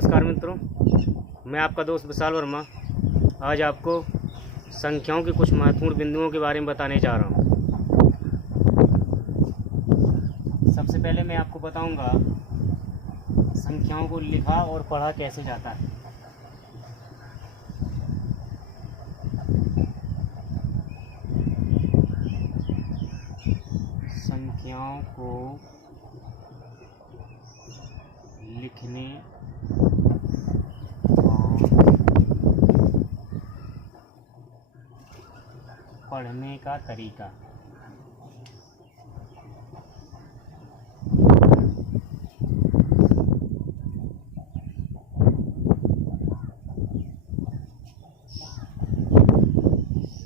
नमस्कार मित्रों, मैं आपका दोस्त विशाल वर्मा आज आपको संख्याओं के कुछ महत्वपूर्ण बिंदुओं के बारे में बताने जा रहा हूँ। सबसे पहले मैं आपको बताऊंगा संख्याओं को लिखा और पढ़ा कैसे जाता है। संख्याओं को लिखने और पढ़ने का तरीका।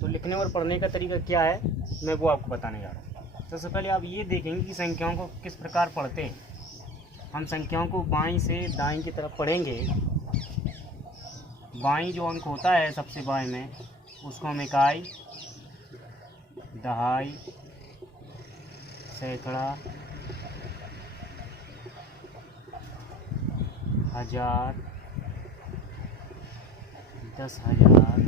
तो लिखने और पढ़ने का तरीका क्या है, मैं वो आपको बताने जा रहा हूँ। सबसे पहले आप ये देखेंगे कि संख्याओं को किस प्रकार पढ़ते हैं। हम संख्याओं को बाईं से दाईं की तरफ पढ़ेंगे। बाईं जो अंक होता है सबसे बाएं में, उसको हम इकाई, दहाई, सैकड़ा, हजार, 10,000,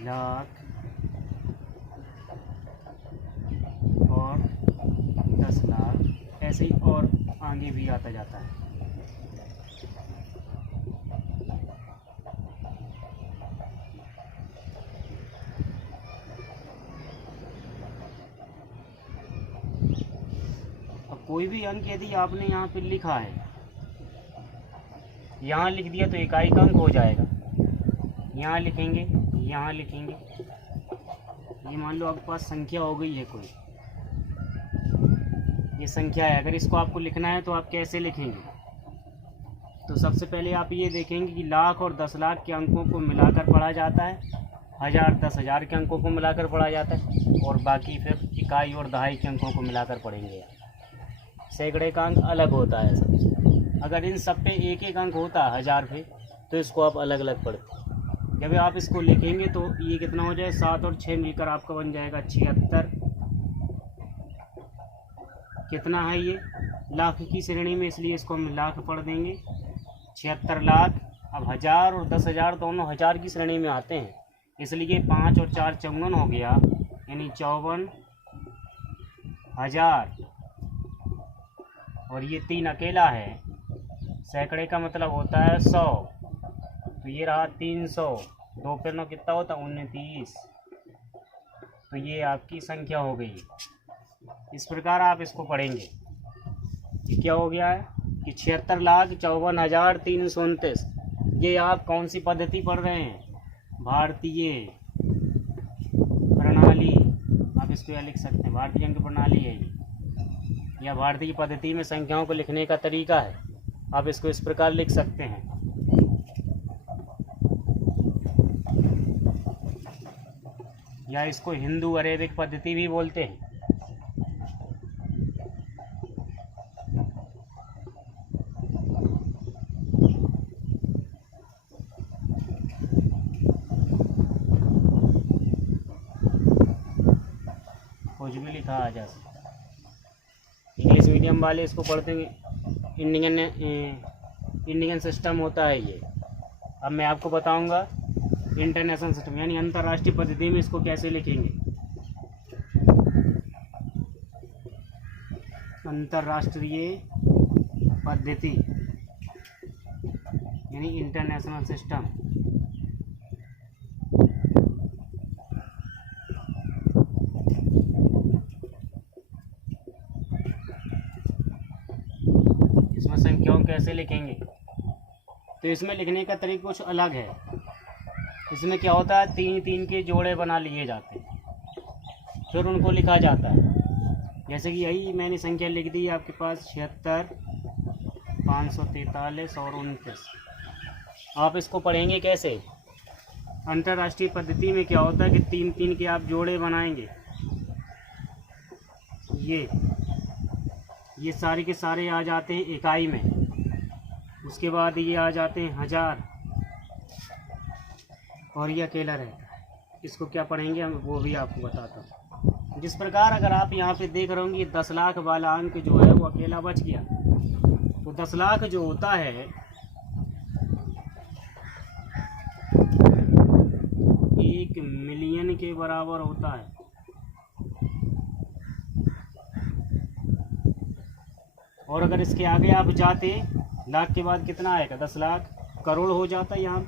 लाख और 10 लाख, ऐसे ही और आगे भी आता जाता है। अब कोई भी अंक यदि आपने यहाँ पे लिखा है, यहाँ लिख दिया तो इकाई का अंक हो जाएगा। यहाँ लिखेंगे, यहाँ लिखेंगे। ये मान लो आपके पास संख्या हो गई है कोई, ये संख्या है। अगर इसको आपको लिखना है तो आप कैसे लिखेंगे? तो सबसे पहले आप ये देखेंगे कि लाख और 10 लाख के अंकों को मिलाकर पढ़ा जाता है, 1000 10,000 के अंकों को मिलाकर पढ़ा जाता है, और बाकी फिर इकाई और दहाई के अंकों को मिलाकर पढ़ेंगे। सैकड़े का अंक अलग होता है सबसे। अगर इन सब पे एक एक अंक होता है 1000 पे, तो इसको आप अलग अलग पढ़ते। जब आप इसको लिखेंगे तो ये कितना हो जाए, 7 और 6 मिलकर आपका बन जाएगा 76। कितना है ये? लाख की श्रेणी में, इसलिए इसको हम लाख पढ़ देंगे। 76 लाख। अब 1000 और 10,000 दोनों 1000 की श्रेणी में आते हैं, इसलिए 5 और 4 54 हो गया, यानी 54,000। और ये 3 अकेला है। सैकड़े का मतलब होता है 100, तो ये रहा 300। 2 पे 9 कितना होता है? 29। तो ये आपकी संख्या हो गई। इस प्रकार आप इसको पढ़ेंगे। ये क्या हो गया है कि 76,54,329। ये आप कौन सी पद्धति पढ़ रहे हैं? भारतीय प्रणाली। आप इसको यह लिख सकते हैं, भारतीय अंक प्रणाली है ये, या भारतीय पद्धति में संख्याओं को लिखने का तरीका है। आप इसको इस प्रकार लिख सकते हैं। या इसको हिंदू अरेबिक पद्धति भी बोलते हैं। कुछ भी लिखा आ जा सकता। इंग्लिश मीडियम वाले इसको पढ़ते हैं, इंडियन सिस्टम होता है ये। अब मैं आपको बताऊंगा इंटरनेशनल सिस्टम, यानी अंतर्राष्ट्रीय पद्धति में इसको कैसे लिखेंगे। अंतर्राष्ट्रीय पद्धति यानी इंटरनेशनल सिस्टम। इसमें संख्याओं कैसे लिखेंगे? तो इसमें लिखने का तरीका कुछ अलग है। इसमें क्या होता है, 3-3 के जोड़े बना लिए जाते हैं, फिर उनको लिखा जाता है। जैसे कि यही मैंने संख्या लिख दी आपके पास 76, 543 और 29। आप इसको पढ़ेंगे कैसे? अंतर्राष्ट्रीय पद्धति में क्या होता है कि 3-3 के आप जोड़े बनाएंगे। ये सारे के सारे आ जाते हैं इकाई में। उसके बाद ये आ जाते हैं 1000, और ये अकेला रहता है। इसको क्या पढ़ेंगे हम, वो भी आपको बताता हूँ। जिस प्रकार अगर आप यहाँ पे देख रहे होंगे 10 लाख वाला अंक जो है वो अकेला बच गया, तो 10 लाख जो होता है 1 मिलियन के बराबर होता है। और अगर इसके आगे आप जाते, लाख के बाद कितना आएगा, 10 लाख करोड़ हो जाता है यहाँ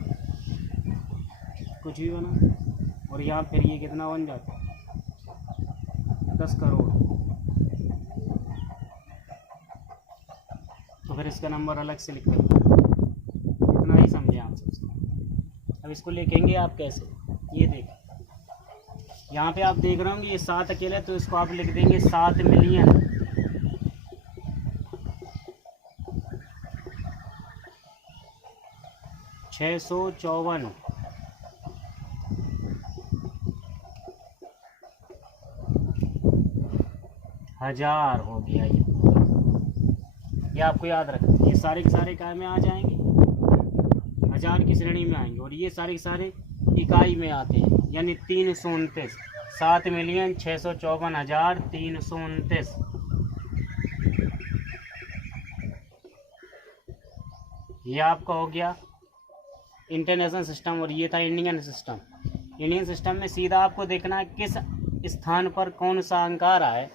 कुछ भी बना। और यहाँ फिर ये कितना बन जाता, 10 करोड़। तो फिर इसका नंबर अलग से लिख देंगे। इतना ही समझे आप सब। अब इसको लिखेंगे आप कैसे, ये देख यहाँ पे आप देख रहे होंगे ये 7 अकेले, तो इसको आप लिख देंगे 7 मिलियन 654 हजार हो गया। ये आपको याद रखना, ये सारे के सारे काय में आ जाएंगे, हजार की श्रेणी में आएंगे। और ये सारे के सारे इकाई में आते हैं, यानी 329, 7,654,329। ये आपका हो गया इंटरनेशनल सिस्टम, और ये था इंडियन सिस्टम। इंडियन सिस्टम में सीधा आपको देखना है किस स्थान पर कौन सा अंक आ रहा है,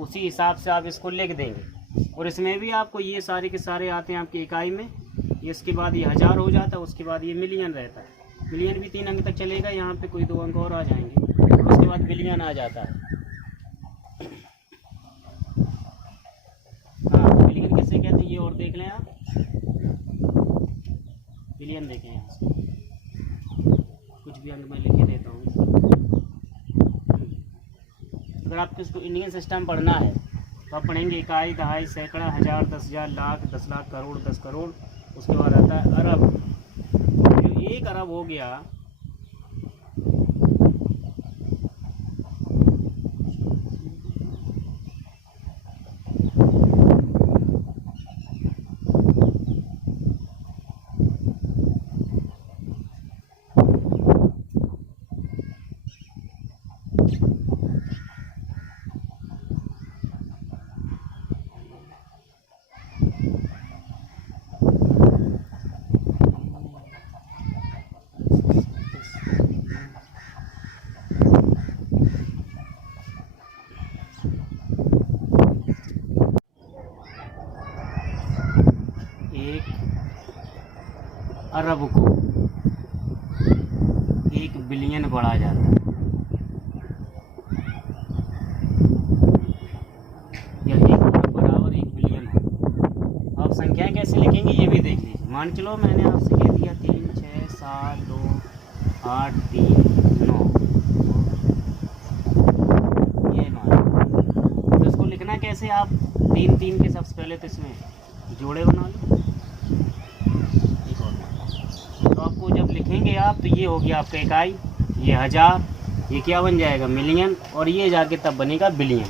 उसी हिसाब से आप इसको लिख देंगे। और इसमें भी आपको ये सारे के सारे आते हैं आपकी इकाई में। इसके बाद ये हजार हो जाता है, उसके बाद ये मिलियन रहता है। मिलियन भी 3 अंक तक चलेगा, यहाँ पे कोई 2 अंक और आ जाएंगे, और उसके बाद बिलियन आ जाता है। हाँ, बिलियन किसे कहते हैं ये और देख लें आप। बिलियन देखें यहाँ से, कुछ भी अंक मैं लिख देता हूँ। अगर आपको इसको इंडियन सिस्टम पढ़ना है तो आप पढ़ेंगे इकाई, दहाई, सैकड़ा, हजार, 10,000, लाख, 10 लाख, करोड़, 10 करोड़। उसके बाद आता है अरब। जो 1 अरब हो गया, अरब को 1 बिलियन बढ़ा जाता है, या 1 अरब बराबर 1 बिलियन हो। आप संख्याएं कैसे लिखेंगे ये भी देख लीजिए। मान चलो मैंने आपसे कह दिया 3, 6, 7, 2, 8, 3, 9, ये मान। तो इसको लिखना कैसे, आप 3 3 के सबसे पहले तो इसमें जोड़े बना लो। तो आपको जब लिखेंगे आप, तो ये हो गया आपका इकाई, ये हजार, ये क्या बन जाएगा, मिलियन, और ये जाके तब बनेगा बिलियन।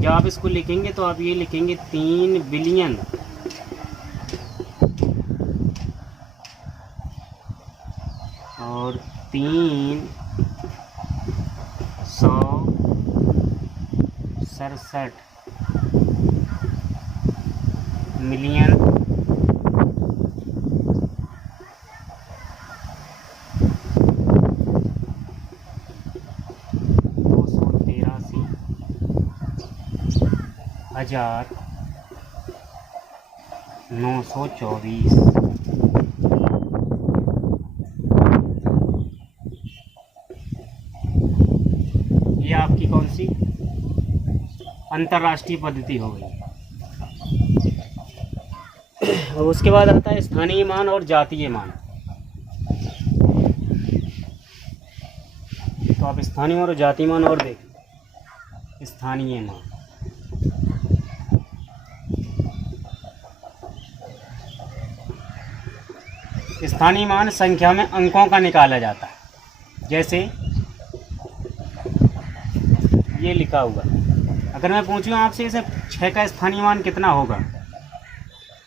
जब आप इसको लिखेंगे तो आप ये लिखेंगे 3 बिलियन और 367 मिलियन 283,924। ये आपकी कौन सी अंतर्राष्ट्रीय पद्धति हो गई। और उसके बाद आता है स्थानीय मान और जातीय मान। तो आप स्थानीय मान और जातीय मान और देखें। स्थानीय मान, स्थानीय मान संख्या में अंकों का निकाला जाता है। जैसे ये लिखा हुआ, अगर मैं पूछूं आपसे इसे 6 का स्थानीय मान कितना होगा,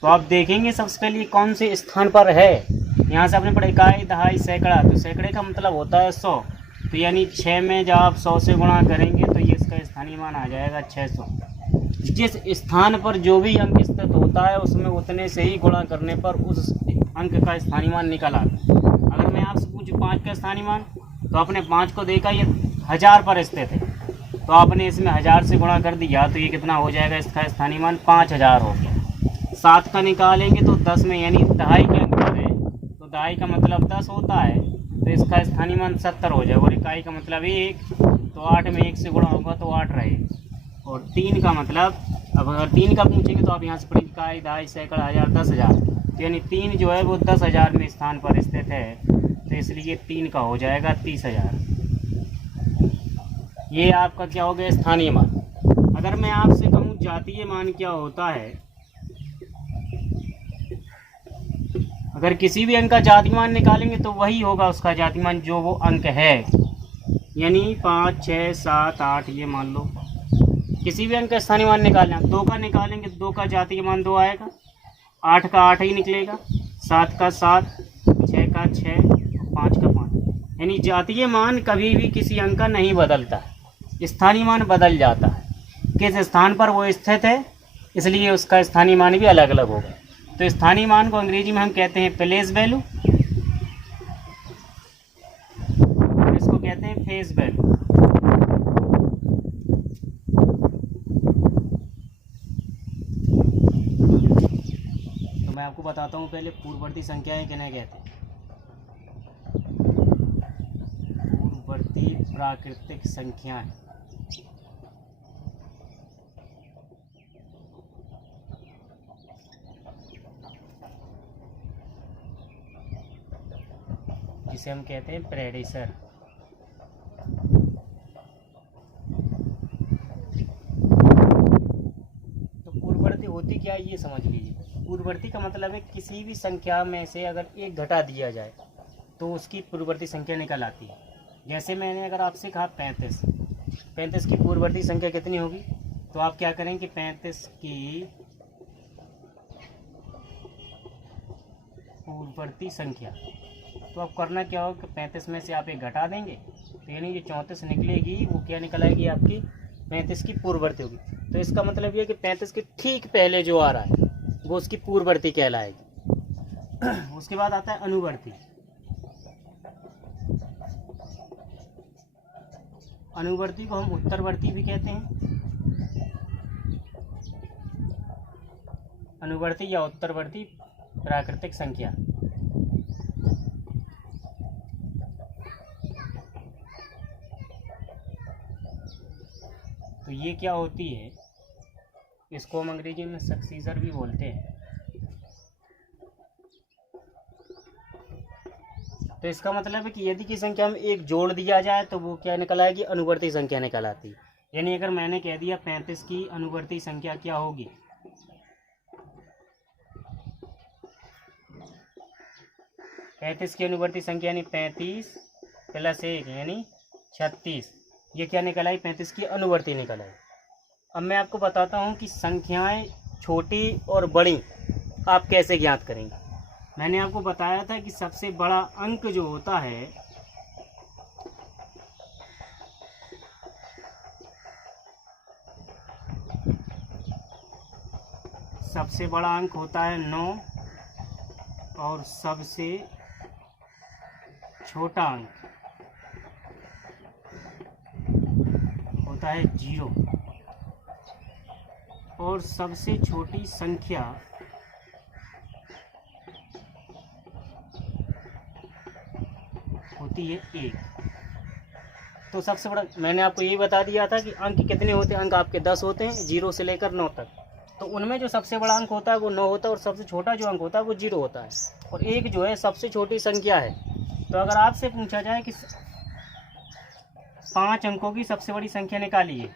तो आप देखेंगे सबसे पहले कौन से स्थान पर है। यहाँ से आपने पढ़ा इकाई, दहाई, सैकड़ा, तो सैकड़े का मतलब होता है 100। तो यानी 6 में जब आप 100 से गुणा करेंगे तो ये इसका स्थानीय मान आ जाएगा 600। जिस स्थान पर जो भी अंक स्थित होता है उसमें उतने से ही गुणा करने पर उस अंक का स्थानीय मान निकल आता है। अगर मैं आपसे पूछूं 5 का स्थानीय मान, तो आपने 5 को देखा ये 1000 पर स्थित है, तो आपने इसमें 1000 से गुणा कर दिया, तो ये कितना हो जाएगा, इसका स्थानीय मान 5000 हो गया। 7 का निकालेंगे तो 10 में यानी 2.5 के अंक पर है, तो 2.5 का मतलब 10 होता है, तो इसका स्थानीय मान 70 हो जाएगा। और इकाई का मतलब 1, तो 8 में 1 से गुणा होगा तो 8 रहेगा। और 3 का मतलब, अब अगर 3 का पूछेंगे तो आप यहाँ से पढ़ेंगे इकाई, दहाई, सैकड़ा, हज़ार, 10,000, तो यानी 3 जो है वो 10,000 में स्थान पर स्थित है, तो इसलिए 3 का हो जाएगा 30,000। ये आपका क्या हो गया, स्थानीय मान। अगर मैं आपसे कहूँ जातीय मान क्या होता है, अगर किसी भी अंक का जातीय मान निकालेंगे तो वही होगा उसका जातीय मान जो वो अंक है, यानी 5, 6, 7, 8, ये मान लो किसी भी अंक का स्थानीय मान निकालना। 2 का निकालेंगे तो 2 का जातीय मान 2 आएगा, 8 का 8 ही निकलेगा, 7 का 7, 6 का 6, 5 का 5। यानी जातीय मान कभी भी किसी अंक का नहीं बदलता है, स्थानीय मान बदल जाता है। किस स्थान पर वो स्थित है इसलिए उसका स्थानीय मान भी अलग अलग होगा। तो स्थानीय मान को अंग्रेजी में हम कहते हैं प्लेस वैल्यू, इसको कहते हैं फेस वैल्यू। तो मैं आपको बताता हूँ पहले पूर्ववर्ती संख्याएं किन्हें कहते हैं। पूर्ववर्ती प्राकृतिक संख्याएं, जिसे हम कहते हैं प्रेडिसर। तो पूर्ववर्ती होती क्या है ये समझ लीजिए। पूर्ववर्ती का मतलब है किसी भी संख्या में से अगर एक घटा दिया जाए तो उसकी पूर्ववर्ती संख्या निकल आती है। जैसे मैंने अगर आपसे कहा 35 की पूर्ववर्ती संख्या कितनी होगी, तो आप क्या करेंगे, 35 की पूर्ववर्ती संख्या, तो अब करना क्या होगा कि 35 में से आप एक घटा देंगे, तो यानी जो 34 निकलेगी वो क्या निकल आएगी, आपकी 35 की पूर्ववर्ती होगी। तो इसका मतलब ये कि 35 के ठीक पहले जो आ रहा है वो उसकी पूर्ववर्ती कहलाएगी। उसके बाद आता है अनुवर्ती। अनुवर्ती को हम उत्तरवर्ती भी कहते हैं, अनुवर्ती या उत्तरवर्ती प्राकृतिक संख्या। तो ये क्या होती है, इसको हम अंग्रेजी में सक्सीसर भी बोलते हैं। तो इसका मतलब है कि यदि की संख्या में एक जोड़ दिया जाए तो वो क्या निकल आएगी, अनुवर्ती संख्या निकल आती है। यानी अगर मैंने कह दिया 35 की अनुवर्ती संख्या क्या होगी, पैंतीस की अनुवर्ती संख्या यानी 35 + 1 यानी 36, ये क्या निकल आई, 35 की अनुवर्ती निकल आई। अब मैं आपको बताता हूँ कि संख्याएं छोटी और बड़ी आप कैसे ज्ञात करेंगे। मैंने आपको बताया था कि सबसे बड़ा अंक जो होता है सबसे बड़ा अंक होता है 9 और सबसे छोटा अंक होता है 0 और सबसे छोटी संख्या होती है 1। तो सबसे बड़ा मैंने आपको यही बता दिया था कि अंक कितने होते हैं, अंक आपके 10 होते हैं 0 से लेकर 9 तक। तो उनमें जो सबसे बड़ा अंक होता है वो 9 होता है और सबसे छोटा जो अंक होता है वो 0 होता है, और 1 जो है सबसे छोटी संख्या है। तो अगर आपसे पूछा जाए कि 5 अंकों की सबसे बड़ी संख्या निकालिए,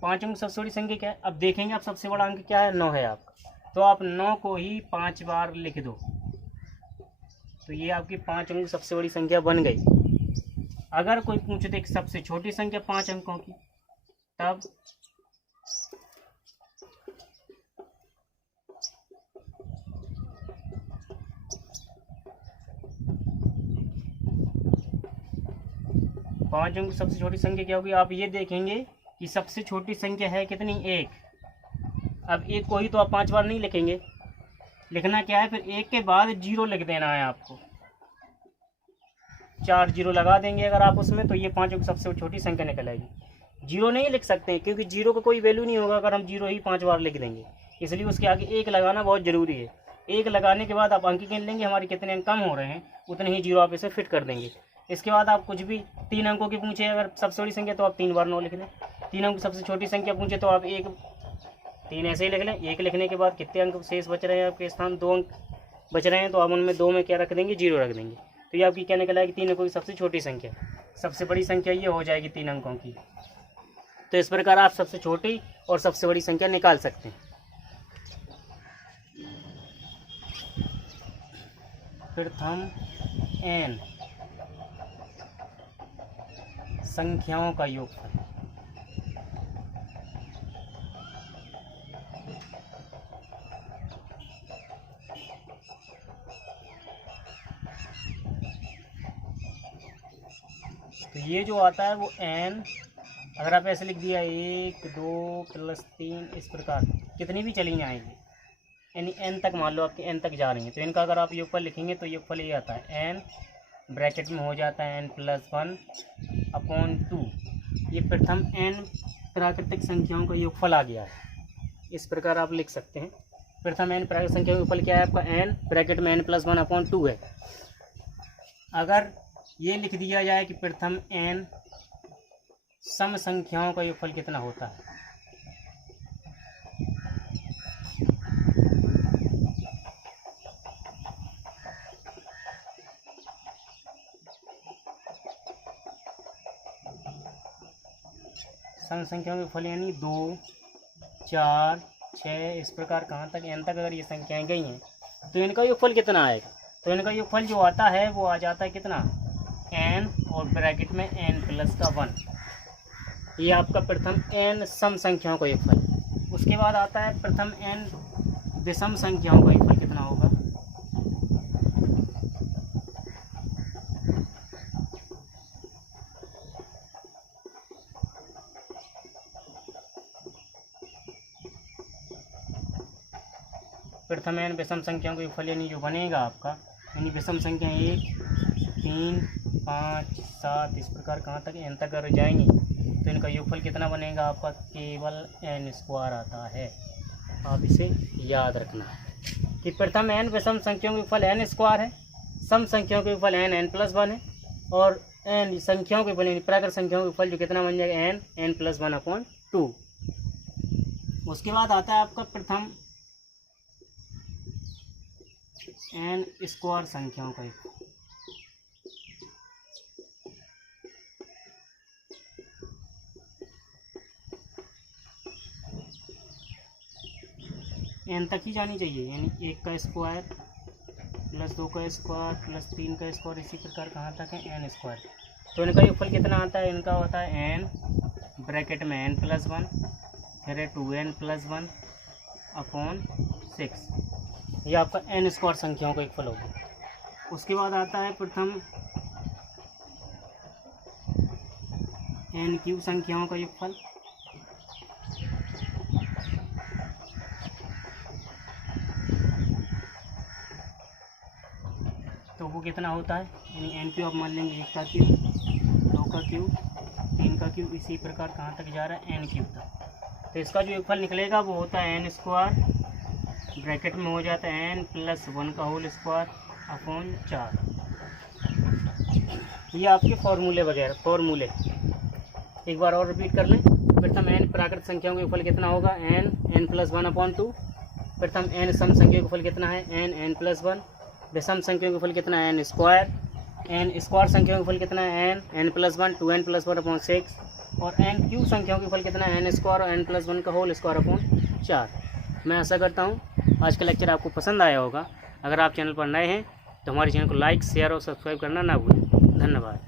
पाँच अंक सबसे बड़ी संख्या क्या है। अब देखेंगे आप सबसे बड़ा अंक क्या है, 9 है आपका, तो आप 9 को ही 5 बार लिख दो, तो ये आपकी 5 अंक सबसे बड़ी संख्या बन गई। अगर कोई पूछे तो सबसे छोटी संख्या 5 अंकों की, तब 5 अंक सबसे छोटी संख्या क्या होगी, आप ये देखेंगे कि सबसे छोटी संख्या है कितनी, 1। अब 1 को ही तो आप 5 बार नहीं लिखेंगे, लिखना क्या है, फिर 1 के बाद 0 लिख देना है आपको। 4 0 लगा देंगे अगर आप उसमें, तो ये 5 अंक सबसे छोटी संख्या निकल आएगी। 0 नहीं लिख सकते हैं क्योंकि 0 का कोई वैल्यू नहीं होगा अगर हम 0 ही 5 बार लिख देंगे, इसलिए उसके आगे 1 लगाना बहुत ज़रूरी है। 1 लगाने के बाद आप अंक गिन लेंगे, हमारे कितने अंक कम हो रहे हैं उतने ही 0 आप इसे फिट कर देंगे। इसके बाद आप कुछ भी 3 अंकों की पूछे अगर सबसे बड़ी संख्या तो आप 3 बार 9 लिख लें। 3 अंक सबसे छोटी संख्या पूछे तो आप 3 ऐसे ही लिख लें। 1 लिखने के बाद कितने अंक शेष बच रहे हैं आपके स्थान, 2 अंक बच रहे हैं, तो आप उनमें 2 में क्या रख देंगे, 0 रख देंगे। तो ये आपकी क्या निकल आएगी, 3 अंकों की सबसे छोटी संख्या। सबसे बड़ी संख्या ये हो जाएगी 3 अंकों की। तो इस प्रकार आप सबसे छोटी और सबसे बड़ी संख्या निकाल सकते हैं। प्रथम n संख्याओं का योगफल। तो ये जो आता है वो n, अगर आप ऐसे लिख दिया 1 2 + 3 इस प्रकार कितनी भी चली आएंगी, यानी n तक, मान लो आपके n तक जा रही हैं, तो इनका अगर आप योगफल लिखेंगे तो योगफल ये आता है n ब्रैकेट में हो जाता है n+1/2। ये प्रथम n प्राकृतिक संख्याओं का योगफल आ गया है। इस प्रकार आप लिख सकते हैं, प्रथम n प्राकृतिक संख्या का योगफल क्या है आपका, n ब्रैकेट में n+1/2 है। अगर ये लिख दिया जाए कि प्रथम n सम संख्याओं का योगफल कितना होता है, सम संख्याओं के फल यानी 2 4 6 इस प्रकार कहाँ तक, n तक अगर ये संख्याएं गई हैं तो इनका योगफल कितना आएगा। तो इनका योगफल जो आता है वो आ जाता है कितना, n और ब्रैकेट में n+1। ये आपका प्रथम n सम संख्याओं का योगफल। उसके बाद आता है प्रथम n विषम संख्याओं का योगफल कितना होगा। प्रथम n विषम संख्याओं का योगफल यानी जो बनेगा आपका, यानी विषम संख्या 1 3 5 7 इस प्रकार कहाँ तक, n तक अगर जाएंगी तो इनका योगफल कितना बनेगा आपका, केवल n² आता है। आप इसे याद रखना है कि प्रथम n विषम संख्याओं का योगफल n² है, सम संख्याओं का योगफल n+1 है, और n संख्याओं के योगफल प्राकृत संख्याओं का योगफल जो कितना बन जाएगा, n+1/2। उसके बाद आता है आपका प्रथम n² संख्याओं का योगफल। n तक ही जानी चाहिए, यानी 1 का स्क्वायर + 2 का स्क्वायर + 3 का स्क्वायर, इसी प्रकार कहाँ तक है, n²। तो इनका योगफल कितना आता है, इनका होता है n ब्रैकेट में n+1 फिर 2n+1/6। ये आपका n² संख्याओं का योगफल होगा। उसके बाद आता है प्रथम n³ संख्याओं का योगफल। तो वो कितना होता है, यानी n³ आप मान लेंगे 1 का क्यूब 2 का क्यूब 3 का क्यूब, इसी प्रकार कहाँ तक जा रहा है, n³ तक। तो इसका जो योगफल निकलेगा वो होता है n² ब्रैकेट में हो जाता है n+1/4। ये आपके फॉर्मूले एक बार और रिपीट कर लें। प्रथम n प्राकृत संख्याओं का योगफल कितना होगा, n+1/2। प्रथम n सम संख्या का योगफल कितना है, n+1। विषम संख्याओं का योगफल कितना है, n² संख्याओं का योगफल कितना है, n+1 2n+1/6। और n³ संख्याओं का योगफल कितना है, n² और n+1/4। मैं आशा करता हूँ आज का लेक्चर आपको पसंद आया होगा। अगर आप चैनल पर नए हैं तो हमारे चैनल को लाइक शेयर और सब्सक्राइब करना ना भूलें। धन्यवाद।